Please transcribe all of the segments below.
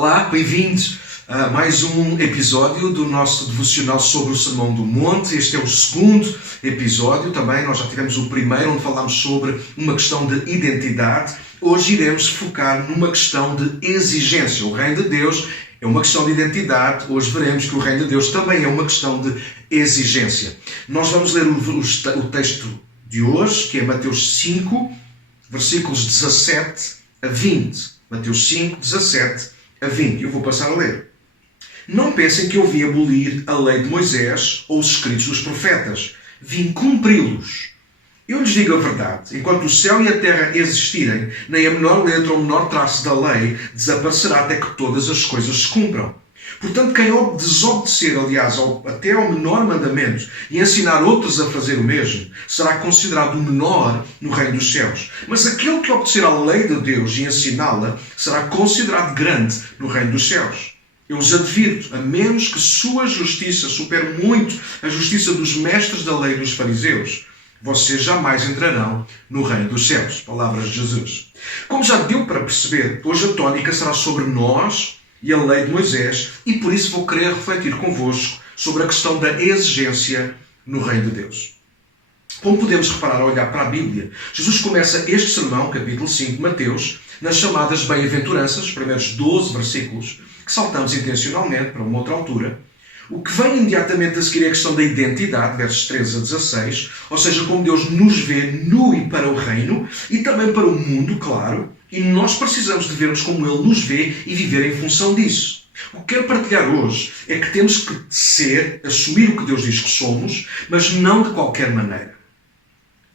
Olá, bem-vindos a mais um episódio do nosso devocional sobre o Sermão do Monte. Este é o segundo episódio também. Nós já tivemos o primeiro, onde falámos sobre uma questão de identidade. Hoje iremos focar numa questão de exigência. O reino de Deus é uma questão de identidade. Hoje veremos que o reino de Deus também é uma questão de exigência. Nós vamos ler o texto de hoje, que é Mateus 5, versículos 17 a 20. Mateus 5, 17 a 20. Eu vou passar a ler. Não pensem que eu vim abolir a lei de Moisés ou os escritos dos profetas. Vim cumpri-los. Eu lhes digo a verdade. Enquanto o céu e a terra existirem, nem a menor letra ou o menor traço da lei desaparecerá até que todas as coisas se cumpram. Portanto, quem desobedecer, aliás, até ao menor mandamento e ensinar outros a fazer o mesmo, será considerado menor no reino dos céus. Mas aquele que obedecer à lei de Deus e ensiná-la, será considerado grande no reino dos céus. Eu os advirto, a menos que sua justiça supere muito a justiça dos mestres da lei e dos fariseus, vocês jamais entrarão no reino dos céus. Palavras de Jesus. Como já deu para perceber, hoje a tónica será sobre nós e a lei de Moisés, e por isso vou querer refletir convosco sobre a questão da exigência no reino de Deus. Como podemos reparar ao olhar para a Bíblia, Jesus começa este sermão, capítulo 5 de Mateus, nas chamadas bem-aventuranças, os primeiros 12 versículos, que saltamos intencionalmente para uma outra altura. O que vem imediatamente a seguir é a questão da identidade, versos 13 a 16, ou seja, como Deus nos vê no e para o reino, e também para o mundo, claro, e nós precisamos de vermos como Ele nos vê e viver em função disso. O que quero partilhar hoje é que temos que assumir o que Deus diz que somos, mas não de qualquer maneira.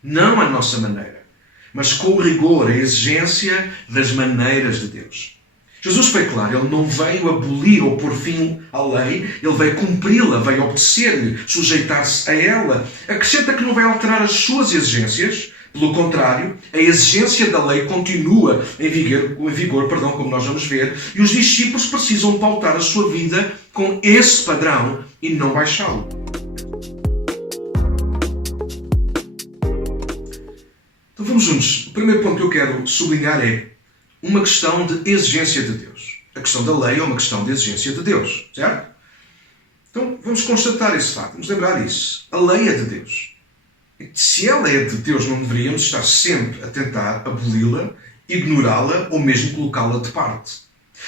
Não à nossa maneira, mas com o rigor, a exigência das maneiras de Deus. Jesus foi claro, Ele não veio abolir ou pôr fim à lei, Ele veio cumpri-la, veio obedecer-lhe, sujeitar-se a ela. Acrescenta que não vai alterar as suas exigências, pelo contrário, a exigência da lei continua em vigor, como nós vamos ver, e os discípulos precisam pautar a sua vida com esse padrão e não baixá-lo. Então vamos juntos. O primeiro ponto que eu quero sublinhar é uma questão de exigência de Deus. A questão da lei é uma questão de exigência de Deus, certo? Então vamos constatar esse facto, vamos lembrar isso. A lei é de Deus. Se ela é de Deus, não deveríamos estar sempre a tentar aboli-la, ignorá-la ou mesmo colocá-la de parte.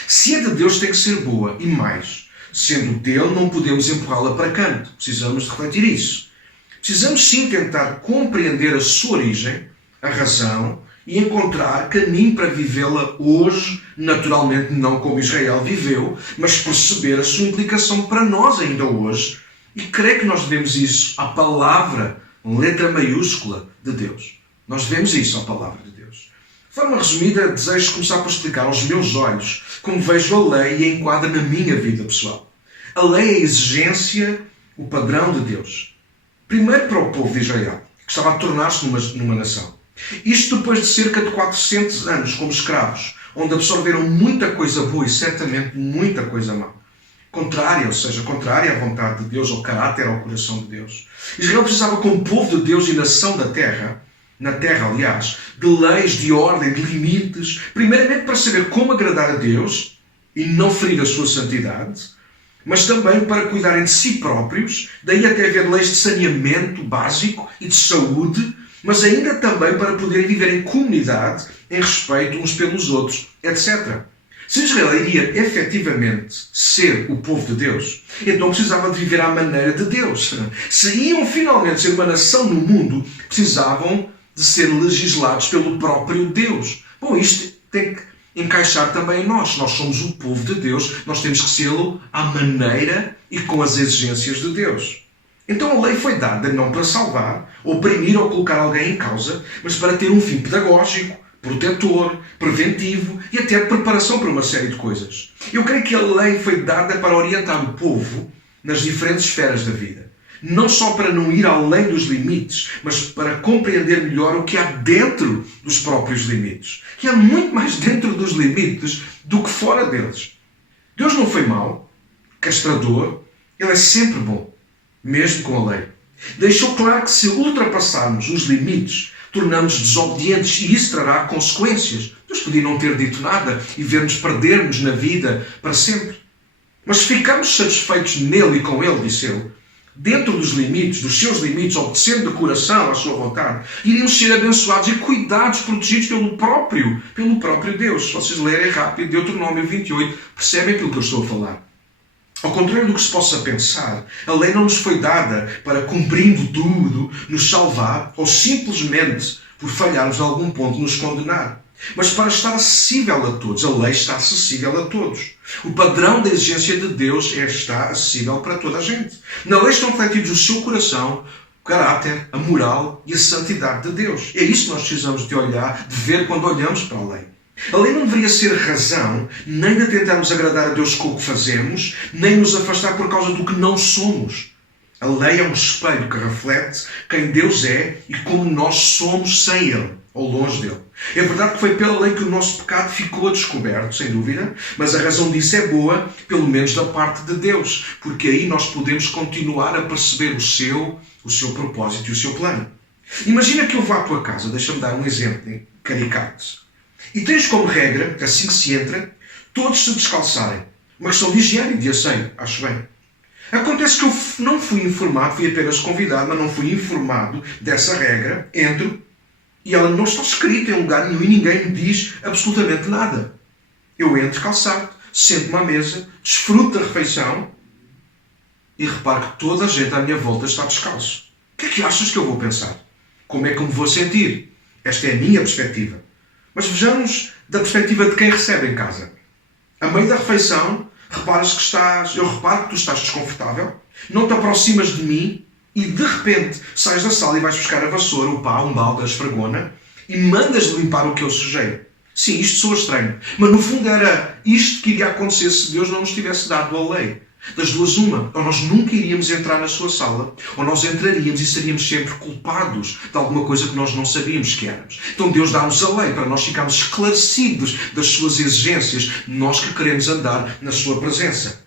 Se é de Deus, tem que ser boa e mais. Sendo dele, não podemos empurrá-la para canto. Precisamos de refletir isso. Precisamos sim tentar compreender a sua origem, a razão, e encontrar caminho para vivê-la hoje, naturalmente não como Israel viveu, mas perceber a sua implicação para nós ainda hoje. E creio que nós devemos isso à palavra, letra maiúscula de Deus. Nós devemos isso à palavra de Deus. De forma resumida, desejo começar por explicar aos meus olhos como vejo a lei e a enquadra na minha vida pessoal. A lei é a exigência, o padrão de Deus. Primeiro para o povo de Israel, que estava a tornar-se numa nação. Isto depois de cerca de 400 anos como escravos, onde absorveram muita coisa boa e certamente muita coisa má. Contrária, ou seja, contrária à vontade de Deus, ao caráter, ao coração de Deus. Israel precisava, como povo de Deus e nação da terra, na terra, aliás, de leis, de ordem, de limites, primeiramente para saber como agradar a Deus e não ferir a sua santidade, mas também para cuidarem de si próprios, daí até haver leis de saneamento básico e de saúde, mas ainda também para poderem viver em comunidade, em respeito uns pelos outros, etc. Se Israel iria efetivamente ser o povo de Deus, então precisava de viver à maneira de Deus. Se iam finalmente ser uma nação no mundo, precisavam de ser legislados pelo próprio Deus. Bom, isto tem que encaixar também em nós. Nós somos o povo de Deus, nós temos que sê-lo à maneira e com as exigências de Deus. Então a lei foi dada não para salvar, oprimir ou colocar alguém em causa, mas para ter um fim pedagógico, protetor, preventivo e até de preparação para uma série de coisas. Eu creio que a lei foi dada para orientar o povo nas diferentes esferas da vida. Não só para não ir além dos limites, mas para compreender melhor o que há dentro dos próprios limites. Que há muito mais dentro dos limites do que fora deles. Deus não foi mau, castrador, Ele é sempre bom, mesmo com a lei. Deixou claro que se ultrapassarmos os limites, tornamos desobedientes e isso trará consequências. Deus podia não ter dito nada e ver-nos perdermos na vida para sempre. Mas se ficamos satisfeitos nele e com ele, disse ele, dentro dos limites, dos seus limites, obedecendo de coração à sua vontade, iríamos ser abençoados e cuidados, protegidos pelo próprio Deus. Se vocês lerem rápido Deuteronômio 28, percebem aquilo que eu estou a falar. Ao contrário do que se possa pensar, a lei não nos foi dada para, cumprindo tudo, nos salvar ou simplesmente, por falharmos em algum ponto, nos condenar. Mas para estar acessível a todos. A lei está acessível a todos. O padrão da exigência de Deus está acessível para toda a gente. Na lei estão refletidos o seu coração, o caráter, a moral e a santidade de Deus. É isso que nós precisamos de olhar, de ver quando olhamos para a lei. A lei não deveria ser razão nem de tentarmos agradar a Deus com o que fazemos, nem nos afastar por causa do que não somos. A lei é um espelho que reflete quem Deus é e como nós somos sem Ele, ou longe dele. É verdade que foi pela lei que o nosso pecado ficou descoberto, sem dúvida, mas a razão disso é boa, pelo menos da parte de Deus, porque aí nós podemos continuar a perceber o seu propósito e o seu plano. Imagina que eu vá à tua casa, deixa-me dar um exemplo caricato. E tens como regra, assim que se entra, todos se descalçarem. Uma questão de higiene e de asseio, acho bem. Acontece que eu não fui informado, fui apenas convidado, mas não fui informado dessa regra. Entro e ela não está escrita em lugar nenhum e ninguém me diz absolutamente nada. Eu entro calçado, sento-me à mesa, desfruto da refeição e reparo que toda a gente à minha volta está descalço. O que é que achas que eu vou pensar? Como é que me vou sentir? Esta é a minha perspectiva. Mas vejamos da perspectiva de quem recebe em casa. A meio da refeição, eu reparo que tu estás desconfortável, não te aproximas de mim e de repente sais da sala e vais buscar a vassoura, o pá, um balde, a esfregona e mandas limpar o que eu sujei. Sim, isto soa estranho, mas no fundo era isto que iria acontecer se Deus não nos tivesse dado a lei. Das duas uma, ou nós nunca iríamos entrar na sua sala, ou nós entraríamos e seríamos sempre culpados de alguma coisa que nós não sabíamos que éramos. Então Deus dá-nos a lei para nós ficarmos esclarecidos das suas exigências, nós que queremos andar na sua presença.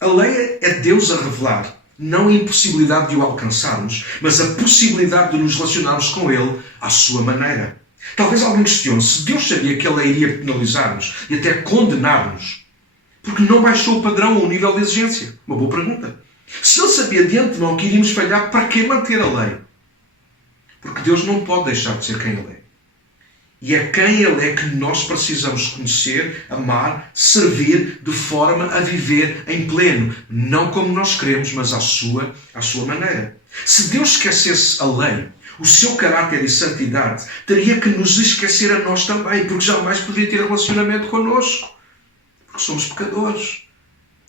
A lei é Deus a revelar, não a impossibilidade de o alcançarmos, mas a possibilidade de nos relacionarmos com Ele à sua maneira. Talvez alguém questione se Deus sabia que a lei iria penalizar-nos e até condenar-nos, porque não baixou o padrão ou o nível de exigência? Uma boa pergunta. Se Ele sabia de antemão que iríamos falhar, para que manter a lei? Porque Deus não pode deixar de ser quem Ele é. E é quem Ele é que nós precisamos conhecer, amar, servir, de forma a viver em pleno. Não como nós queremos, mas à sua maneira. Se Deus esquecesse a lei, o seu caráter e santidade, teria que nos esquecer a nós também, porque jamais poderia ter relacionamento connosco. Porque somos pecadores.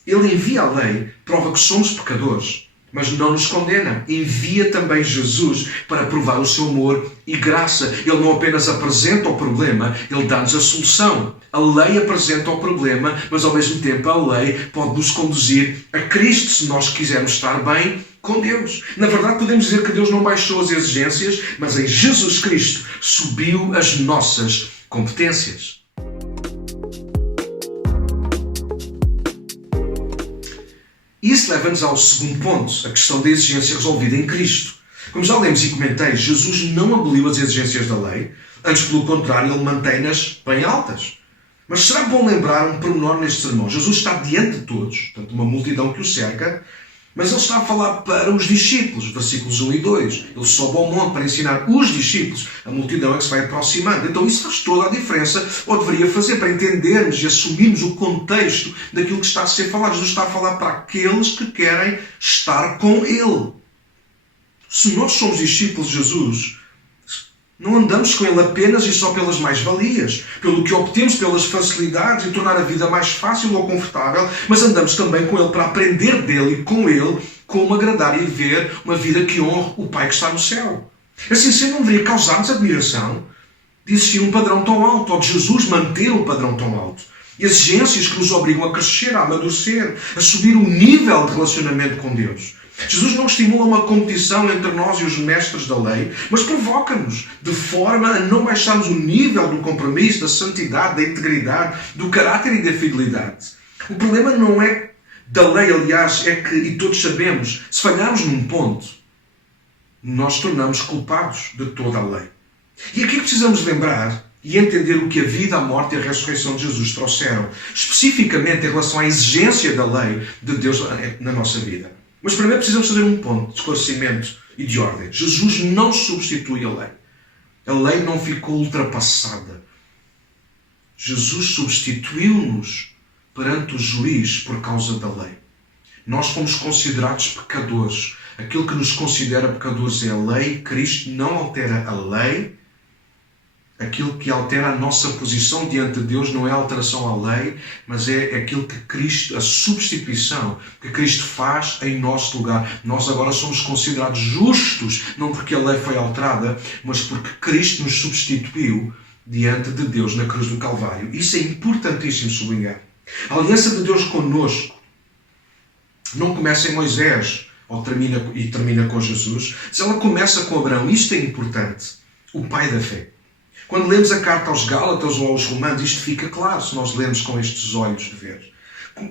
Ele envia a lei, prova que somos pecadores, mas não nos condena. Envia também Jesus para provar o seu amor e graça. Ele não apenas apresenta o problema, ele dá-nos a solução. A lei apresenta o problema, mas ao mesmo tempo a lei pode nos conduzir a Cristo se nós quisermos estar bem com Deus. Na verdade, podemos dizer que Deus não baixou as exigências, mas em Jesus Cristo subiu as nossas competências. Isso leva-nos ao segundo ponto, a questão da exigência resolvida em Cristo. Como já lemos e comentei, Jesus não aboliu as exigências da lei, antes pelo contrário, ele mantém-nas bem altas. Mas será bom lembrar um pormenor neste sermão. Jesus está diante de todos, portanto, uma multidão que o cerca, mas ele está a falar para os discípulos, versículos 1 e 2. Ele sobe ao monte para ensinar os discípulos. A multidão é que se vai aproximando. Então isso faz toda a diferença, ou deveria fazer, para entendermos e assumirmos o contexto daquilo que está a ser falado. Jesus está a falar para aqueles que querem estar com Ele. Se nós somos discípulos de Jesus, não andamos com Ele apenas e só pelas mais-valias, pelo que obtemos, pelas facilidades e tornar a vida mais fácil ou confortável, mas andamos também com Ele para aprender dele e com Ele como agradar e viver uma vida que honre o Pai que está no céu. Assim sendo, não deveria causar-nos admiração de existir um padrão tão alto, ou de Jesus manter um padrão tão alto. Exigências que nos obrigam a crescer, a amadurecer, a subir o nível de relacionamento com Deus. Jesus não estimula uma competição entre nós e os mestres da lei, mas provoca-nos de forma a não baixarmos o nível do compromisso, da santidade, da integridade, do caráter e da fidelidade. O problema não é da lei, aliás, é que, e todos sabemos, se falharmos num ponto, nós tornamos culpados de toda a lei. E aqui precisamos lembrar e entender o que a vida, a morte e a ressurreição de Jesus trouxeram, especificamente em relação à exigência da lei de Deus na nossa vida. Mas primeiro precisamos fazer um ponto de esclarecimento e de ordem. Jesus não substitui a lei. A lei não ficou ultrapassada. Jesus substituiu-nos perante o juiz por causa da lei. Nós fomos considerados pecadores. Aquilo que nos considera pecadores é a lei. Cristo não altera a lei. Aquilo que altera a nossa posição diante de Deus não é a alteração à lei, mas é aquilo que Cristo, a substituição que Cristo faz em nosso lugar. Nós agora somos considerados justos, não porque a lei foi alterada, mas porque Cristo nos substituiu diante de Deus na cruz do Calvário. Isso é importantíssimo sublinhar. A aliança de Deus connosco não começa em Moisés e termina com Jesus, mas ela começa com Abraão. Isto é importante. O pai da fé. Quando lemos a carta aos Gálatas ou aos Romanos, isto fica claro se nós lermos com estes olhos de ver.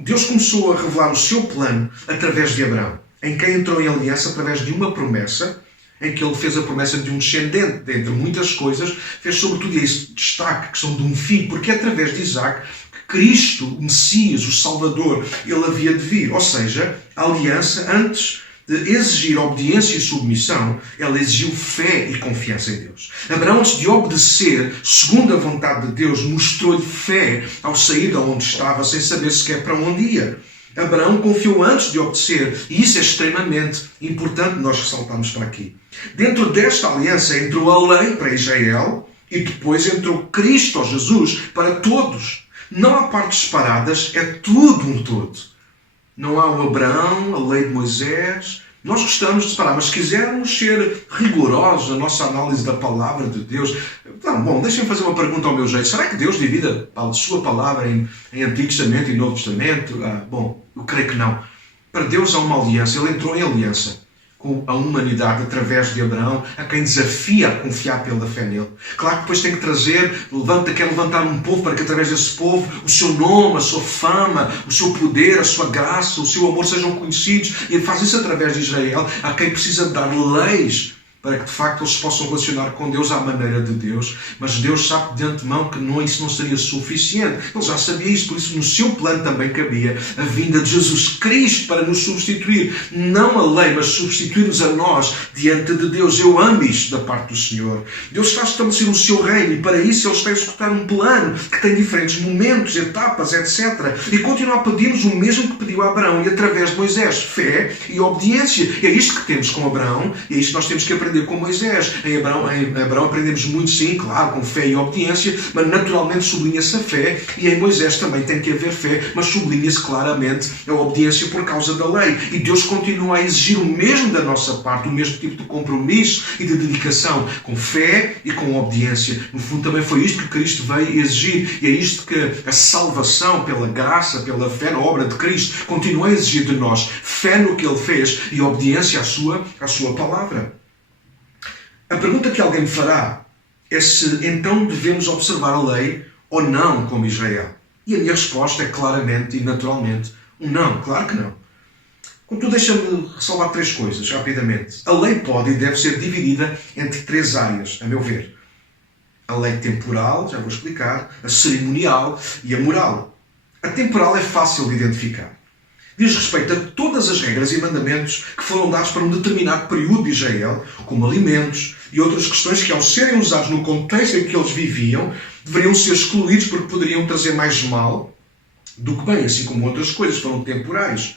Deus começou a revelar o seu plano através de Abraão, em quem entrou em aliança através de uma promessa, em que ele fez a promessa de um descendente, dentre muitas coisas, fez sobretudo esse destaque, que são de um filho, porque é através de Isaac que Cristo, o Messias, o Salvador, ele havia de vir. Ou seja, a aliança, antes de exigir obediência e submissão, ela exigiu fé e confiança em Deus. Abraão, antes de obedecer, segundo a vontade de Deus, mostrou-lhe fé ao sair de onde estava, sem saber sequer para onde ia. Abraão confiou antes de obedecer, e isso é extremamente importante nós ressaltarmos para aqui. Dentro desta aliança entrou a lei para Israel, e depois entrou Cristo, ou Jesus, para todos. Não há partes separadas, é tudo um todo. Não há o Abraão, a lei de Moisés. Nós gostamos de separar, mas se quisermos ser rigorosos na nossa análise da palavra de Deus... deixem-me fazer uma pergunta ao meu jeito. Será que Deus divide a sua palavra em Antigo Testamento e Novo Testamento? Eu creio que não. Para Deus há uma aliança. Ele entrou em aliança com a humanidade através de Abraão, a quem desafia a confiar pela fé nele. Claro que depois tem que quer levantar um povo para que através desse povo o seu nome, a sua fama, o seu poder, a sua graça, o seu amor sejam conhecidos. E ele faz isso através de Israel, a quem precisa dar leis para que de facto eles se possam relacionar com Deus à maneira de Deus. Mas Deus sabe de antemão que isso não seria suficiente. Ele já sabia isso, por isso no seu plano também cabia a vinda de Jesus Cristo para nos substituir. Não a lei, mas substituir-nos a nós diante de Deus. Eu amo isto da parte do Senhor. Deus está a estabelecer o seu reino e para isso Ele está a executar um plano que tem diferentes momentos, etapas, etc. E continua a pedir-nos o mesmo que pediu a Abraão e através de Moisés. Fé e obediência. E é isto que temos com Abraão e é isto que nós temos que aprender com Moisés. Em Abraão aprendemos muito, sim, claro, com fé e obediência, mas naturalmente sublinha-se a fé, e em Moisés também tem que haver fé, mas sublinha-se claramente a obediência por causa da lei. E Deus continua a exigir o mesmo da nossa parte, o mesmo tipo de compromisso e de dedicação, com fé e com obediência. No fundo também foi isto que Cristo veio exigir, e é isto que a salvação pela graça, pela fé na obra de Cristo, continua a exigir de nós, fé no que Ele fez e obediência à sua palavra. A pergunta que alguém me fará é se então devemos observar a lei ou não como Israel. E a minha resposta é claramente e naturalmente um não. Claro que não. Contudo, deixa-me ressalvar 3 coisas, rapidamente. A lei pode e deve ser dividida entre 3 áreas, a meu ver. A lei temporal, já vou explicar, a cerimonial e a moral. A temporal é fácil de identificar. Diz respeito a todas as regras e mandamentos que foram dados para um determinado período de Israel, como alimentos e outras questões que, ao serem usados no contexto em que eles viviam, deveriam ser excluídos porque poderiam trazer mais mal do que bem, assim como outras coisas foram temporais.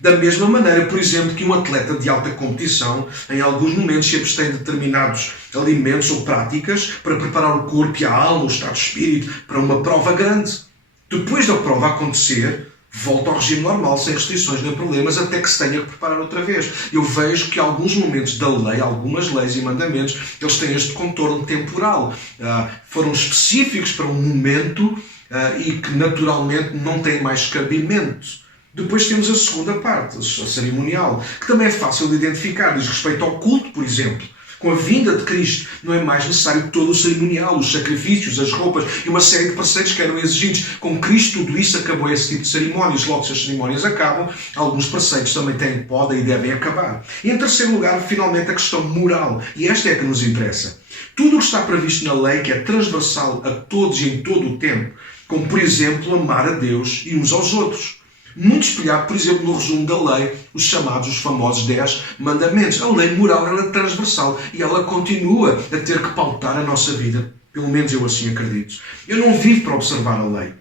Da mesma maneira, por exemplo, que um atleta de alta competição, em alguns momentos, se abstém de determinados alimentos ou práticas para preparar o corpo e a alma, o estado de espírito, para uma prova grande. Depois da prova acontecer, volta ao regime normal, sem restrições nem problemas, até que se tenha que preparar outra vez. Eu vejo que alguns momentos da lei, algumas leis e mandamentos, eles têm este contorno temporal. Foram específicos para um momento e que naturalmente não têm mais cabimento. Depois temos a segunda parte, a cerimonial, que também é fácil de identificar. Diz respeito ao culto, por exemplo. Com a vinda de Cristo, não é mais necessário todo o cerimonial, os sacrifícios, as roupas e uma série de preceitos que eram exigidos. Com Cristo, tudo isso acabou, esse tipo de cerimónias. Logo, se as cerimónias acabam, alguns preceitos também podem e devem acabar. E, em terceiro lugar, finalmente, a questão moral. E esta é a que nos interessa. Tudo o que está previsto na lei, que é transversal a todos e em todo o tempo, como, por exemplo, amar a Deus e uns aos outros. Muito espelhado, por exemplo, no resumo da lei, os famosos 10 mandamentos. A lei moral ela é transversal e ela continua a ter que pautar a nossa vida. Pelo menos eu assim acredito. Eu não vivo para observar a lei,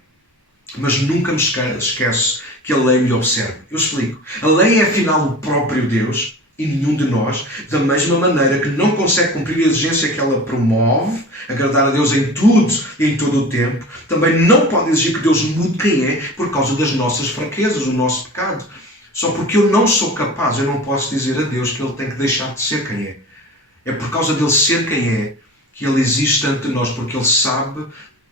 mas nunca me esqueço que a lei me observa. Eu explico. A lei é, afinal, o próprio Deus e nenhum de nós, da mesma maneira que não consegue cumprir a exigência que ela promove, agradar a Deus em tudo e em todo o tempo, também não pode exigir que Deus mude quem é por causa das nossas fraquezas, o nosso pecado. Só porque eu não sou capaz, eu não posso dizer a Deus que Ele tem que deixar de ser quem é. É por causa dele ser quem é que Ele existe ante nós, porque Ele sabe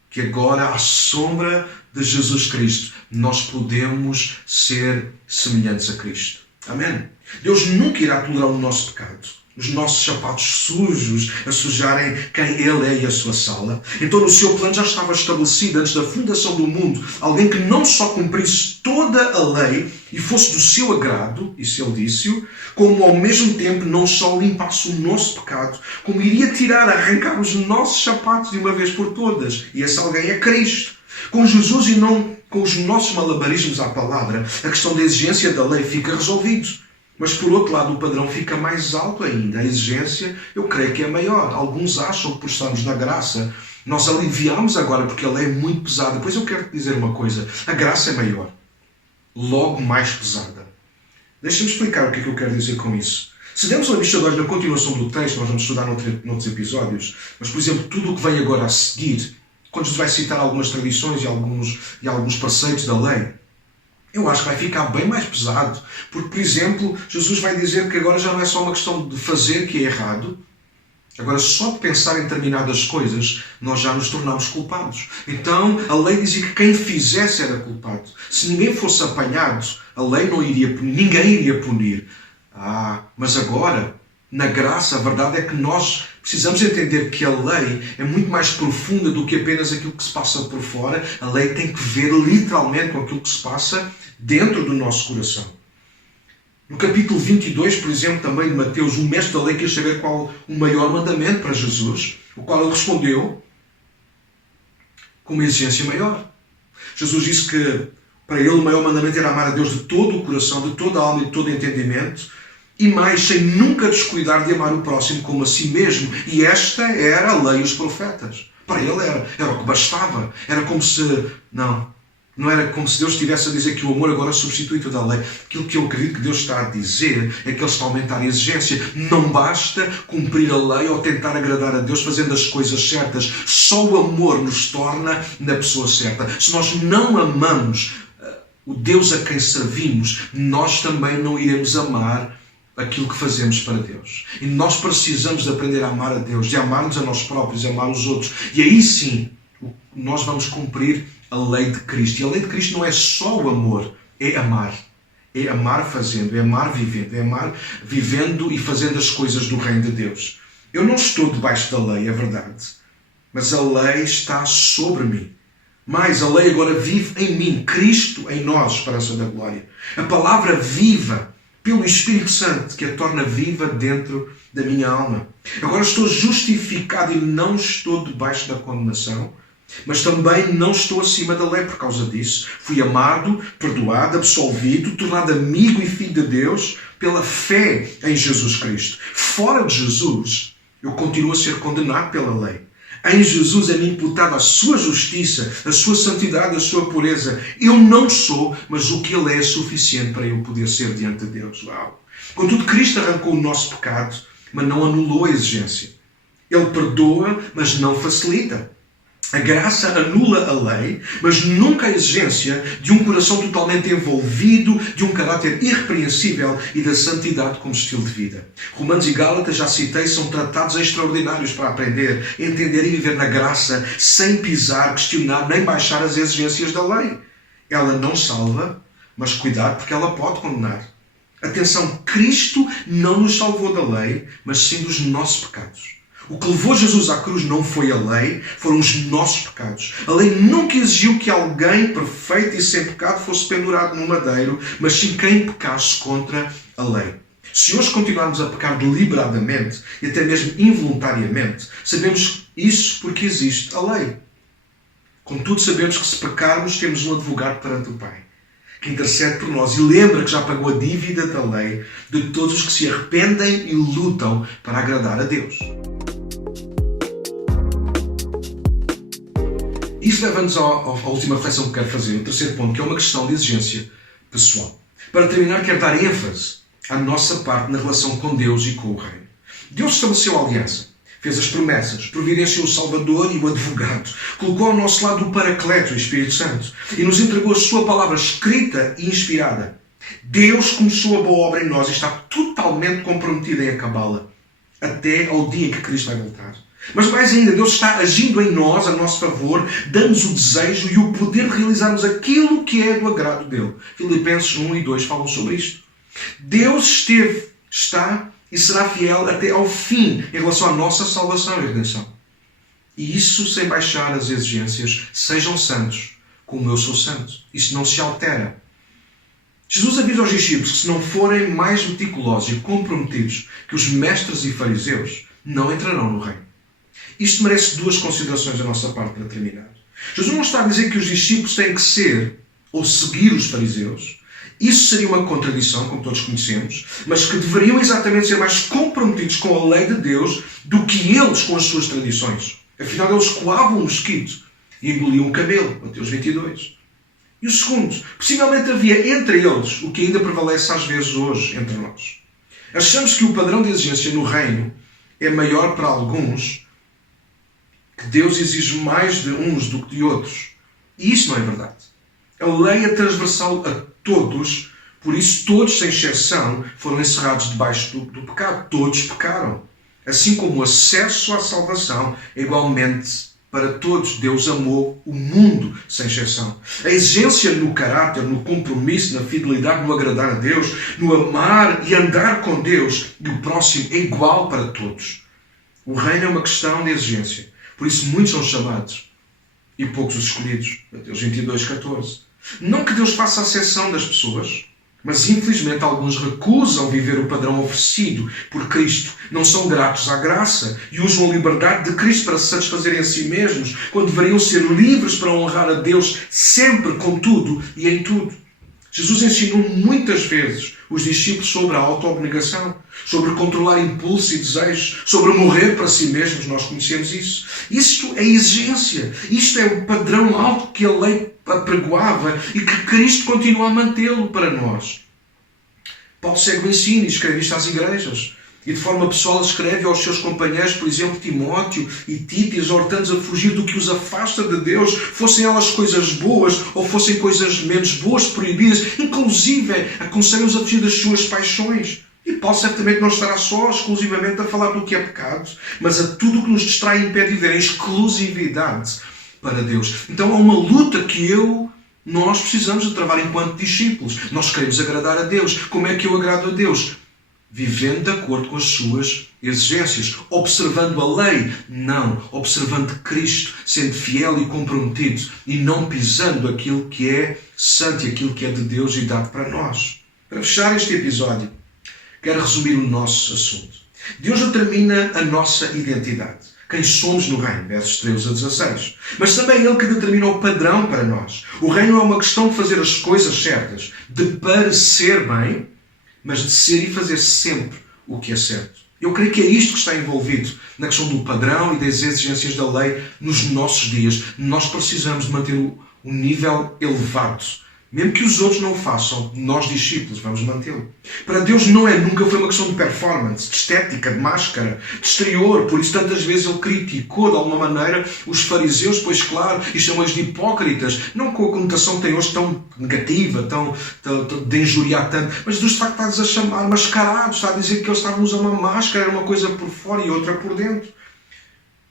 que agora, à sombra de Jesus Cristo, nós podemos ser semelhantes a Cristo. Amém? Deus nunca irá tolerar o nosso pecado, os nossos sapatos sujos a sujarem quem Ele é e a sua sala. Então no seu plano já estava estabelecido antes da fundação do mundo alguém que não só cumprisse toda a lei e fosse do seu agrado, isso Ele disse-o, como ao mesmo tempo não só limpasse o nosso pecado, como iria tirar, arrancar os nossos sapatos de uma vez por todas. E esse alguém é Cristo. Com Jesus e não com os nossos malabarismos à palavra, a questão da exigência da lei fica resolvida. Mas, por outro lado, o padrão fica mais alto ainda. A exigência, eu creio que é maior. Alguns acham que, por estarmos na graça, nós aliviamos agora porque a lei é muito pesada. Pois eu quero te dizer uma coisa. A graça é maior. Logo mais pesada. Deixa-me explicar o que é que eu quero dizer com isso. Se demos uma vista de olhos na continuação do texto, nós vamos estudar noutros episódios, mas, por exemplo, tudo o que vem agora a seguir, quando Jesus vai citar algumas tradições e alguns preceitos da lei, eu acho que vai ficar bem mais pesado. Porque, por exemplo, Jesus vai dizer que agora já não é só uma questão de fazer que é errado. Agora, só de pensar em determinadas coisas, nós já nos tornamos culpados. Então, a lei dizia que quem fizesse era culpado. Se ninguém fosse apanhado, a lei não iria punir, ninguém iria punir. Mas agora, na graça, a verdade é que nós precisamos entender que a lei é muito mais profunda do que apenas aquilo que se passa por fora. A lei tem que ver literalmente com aquilo que se passa dentro do nosso coração. No capítulo 22, por exemplo, também de Mateus, o mestre da lei quis saber qual o maior mandamento para Jesus, o qual ele respondeu com uma exigência maior. Jesus disse que para ele o maior mandamento era amar a Deus de todo o coração, de toda a alma e de todo o entendimento, e mais, sem nunca descuidar de amar o próximo como a si mesmo. E esta era a lei e os profetas. Para ele era o que bastava. Era como se... Não era como se Deus estivesse a dizer que o amor agora substitui toda a lei. Aquilo que eu acredito que Deus está a dizer é que Ele está a aumentar a exigência. Não basta cumprir a lei ou tentar agradar a Deus fazendo as coisas certas. Só o amor nos torna na pessoa certa. Se nós não amamos o Deus a quem servimos, nós também não iremos amar aquilo que fazemos para Deus. E nós precisamos de aprender a amar a Deus, de amar-nos a nós próprios, de amar os outros. E aí sim, nós vamos cumprir a lei de Cristo. E a lei de Cristo não é só o amor, é amar. É amar fazendo, é amar vivendo, é amar vivendo e fazendo as coisas do reino de Deus. Eu não estou debaixo da lei, é verdade. Mas a lei está sobre mim. Mas a lei agora vive em mim. Cristo em nós, esperança da glória. A palavra viva pelo Espírito Santo, que a torna viva dentro da minha alma. Agora estou justificado e não estou debaixo da condenação, mas também não estou acima da lei por causa disso. Fui amado, perdoado, absolvido, tornado amigo e filho de Deus pela fé em Jesus Cristo. Fora de Jesus, eu continuo a ser condenado pela lei. Em Jesus é-me imputada a sua justiça, a sua santidade, a sua pureza. Eu não sou, mas o que Ele é suficiente para eu poder ser diante de Deus. Uau! Contudo, Cristo arrancou o nosso pecado, mas não anulou a exigência. Ele perdoa, mas não facilita. A graça anula a lei, mas nunca a exigência de um coração totalmente envolvido, de um caráter irrepreensível e da santidade como estilo de vida. Romanos e Gálatas, já citei, são tratados extraordinários para aprender, entender e viver na graça, sem pisar, questionar, nem baixar as exigências da lei. Ela não salva, mas cuidado porque ela pode condenar. Atenção, Cristo não nos salvou da lei, mas sim dos nossos pecados. O que levou Jesus à cruz não foi a lei, foram os nossos pecados. A lei nunca exigiu que alguém perfeito e sem pecado fosse pendurado no madeiro, mas sim quem pecasse contra a lei. Se hoje continuarmos a pecar deliberadamente e até mesmo involuntariamente, sabemos isso porque existe a lei. Contudo, sabemos que se pecarmos, temos um advogado perante o Pai, que intercede por nós e lembra que já pagou a dívida da lei de todos os que se arrependem e lutam para agradar a Deus. Isso leva-nos à última reflexão que quero fazer, o terceiro ponto, que é uma questão de exigência pessoal. Para terminar, quero dar ênfase à nossa parte na relação com Deus e com o Reino. Deus estabeleceu a aliança, fez as promessas, providenciou o Salvador e o Advogado, colocou ao nosso lado o Paracleto, o Espírito Santo, e nos entregou a sua palavra escrita e inspirada. Deus começou a boa obra em nós e está totalmente comprometido em acabá-la, até ao dia em que Cristo vai voltar. Mas mais ainda, Deus está agindo em nós, a nosso favor, dando-nos o desejo e o poder de realizarmos aquilo que é do agrado dele. Filipenses 1 e 2 falam sobre isto. Deus esteve, está e será fiel até ao fim em relação à nossa salvação e redenção. E isso sem baixar as exigências. Sejam santos, como eu sou santo. Isso não se altera. Jesus avisa aos discípulos que se não forem mais meticulosos e comprometidos que os mestres e fariseus, não entrarão no reino. Isto merece duas considerações da nossa parte para terminar. Jesus não está a dizer que os discípulos têm que ser ou seguir os fariseus. Isso seria uma contradição, como todos conhecemos, mas que deveriam exatamente ser mais comprometidos com a lei de Deus do que eles com as suas tradições. Afinal, eles coavam um mosquito e engoliam um camelo, Mateus 22. E o segundo, possivelmente havia entre eles o que ainda prevalece às vezes hoje entre nós. Achamos que o padrão de exigência no reino é maior para alguns, que Deus exige mais de uns do que de outros. E isso não é verdade. A lei é transversal a todos, por isso todos, sem exceção, foram encerrados debaixo do pecado. Todos pecaram. Assim como o acesso à salvação é igualmente para todos. Deus amou o mundo, sem exceção. A exigência no caráter, no compromisso, na fidelidade, no agradar a Deus, no amar e andar com Deus e o próximo é igual para todos. O reino é uma questão de exigência. Por isso muitos são chamados e poucos os escolhidos. Mateus 22, 14. Não que Deus faça a exceção das pessoas, mas infelizmente alguns recusam viver o padrão oferecido por Cristo. Não são gratos à graça e usam a liberdade de Cristo para se satisfazerem a si mesmos, quando deveriam ser livres para honrar a Deus sempre, com tudo e em tudo. Jesus ensinou muitas vezes os discípulos sobre a autoabnegação, sobre controlar impulsos e desejos, sobre morrer para si mesmos. Nós conhecemos isso. Isto é exigência. Isto é o padrão alto que a lei apregoava e que Cristo continua a mantê-lo para nós. Paulo segue o ensino e escreve isto às igrejas. E de forma pessoal escreve aos seus companheiros, por exemplo, Timóteo e Tito, exortando-os a fugir do que os afasta de Deus, fossem elas coisas boas ou fossem coisas menos boas, proibidas. Inclusive, aconselham-os a fugir das suas paixões. E Paulo certamente não estará só exclusivamente a falar do que é pecado, mas a tudo o que nos distrai e impede de viver em exclusividade para Deus. Então há uma luta que nós precisamos de travar enquanto discípulos. Nós queremos agradar a Deus. Como é que eu agrado a Deus? Vivendo de acordo com as suas exigências. Observando a lei? Não. Observando Cristo, sendo fiel e comprometido e não pisando aquilo que é santo e aquilo que é de Deus e dado para nós. Para fechar este episódio, quero resumir o nosso assunto. Deus determina a nossa identidade. Quem somos no reino, versos 13 a 16. Mas também é Ele que determina o padrão para nós. O reino é uma questão de fazer as coisas certas, de parecer bem, mas de ser e fazer sempre o que é certo. Eu creio que é isto que está envolvido na questão do padrão e das exigências da lei nos nossos dias. Nós precisamos de manter um nível elevado. Mesmo que os outros não o façam, nós discípulos vamos mantê-lo. Para Deus nunca foi uma questão de performance, de estética, de máscara, de exterior. Por isso tantas vezes Ele criticou de alguma maneira os fariseus, pois claro, e chamou-os de hipócritas. Não com a conotação que tem hoje tão negativa, tão de injuriar tanto. Mas Deus de facto está-lhes a chamar mascarados, está a dizer que eles estavam a usar uma máscara, era uma coisa por fora e outra por dentro.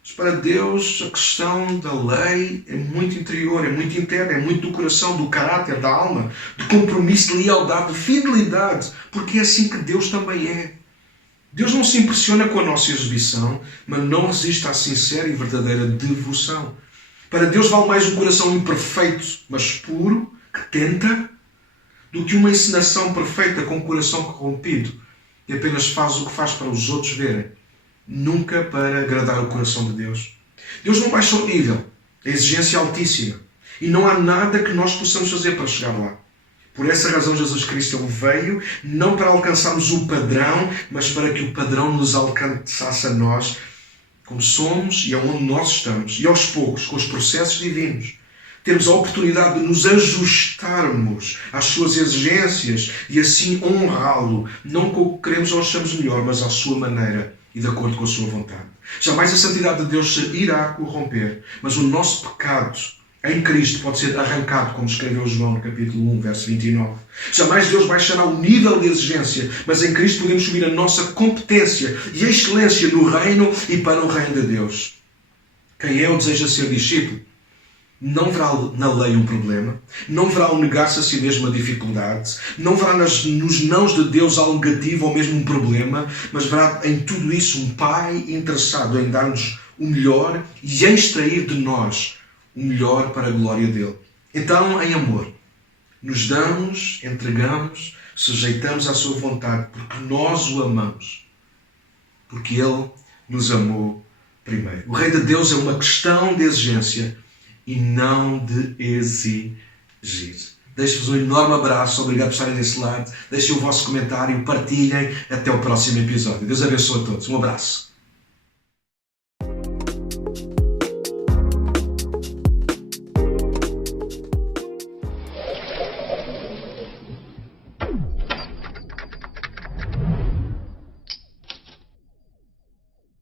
As Para Deus, a questão da lei é muito interior, é muito interna, é muito do coração, do caráter, da alma, de compromisso, de lealdade, de fidelidade, porque é assim que Deus também é. Deus não se impressiona com a nossa exibição, mas não resiste à sincera e verdadeira devoção. Para Deus vale mais um coração imperfeito, mas puro, que tenta, do que uma encenação perfeita com um coração corrompido e apenas faz o que faz para os outros verem, nunca para agradar o coração de Deus. Deus não baixa o nível, a exigência é altíssima, e não há nada que nós possamos fazer para chegar lá. Por essa razão Jesus Cristo ele veio, não para alcançarmos o padrão, mas para que o padrão nos alcançasse a nós, como somos e aonde nós estamos. E aos poucos, com os processos divinos, temos a oportunidade de nos ajustarmos às suas exigências e assim honrá-lo, não com o que queremos ou achamos melhor, mas à sua maneira e de acordo com a sua vontade. Jamais a santidade de Deus se irá corromper, mas o nosso pecado em Cristo pode ser arrancado, como escreveu João no capítulo 1, verso 29. Jamais Deus baixará o nível de exigência, mas em Cristo podemos subir a nossa competência e a excelência no reino e para o reino de Deus. Quem é ou deseja ser discípulo, não verá na lei um problema, não verá o negar-se a si mesmo a dificuldade, não verá nos nãos de Deus algo negativo ou mesmo um problema, mas verá em tudo isso um Pai interessado em dar-nos o melhor e em extrair de nós o melhor para a glória dele. Então, em amor, nos damos, entregamos, sujeitamos à sua vontade, porque nós o amamos, porque ele nos amou primeiro. O reino de Deus é uma questão de exigência e não de exigir. Deixo-vos um enorme abraço, obrigado por estarem desse lado. Deixem o vosso comentário, partilhem. Até o próximo episódio. Deus abençoe a todos. Um abraço.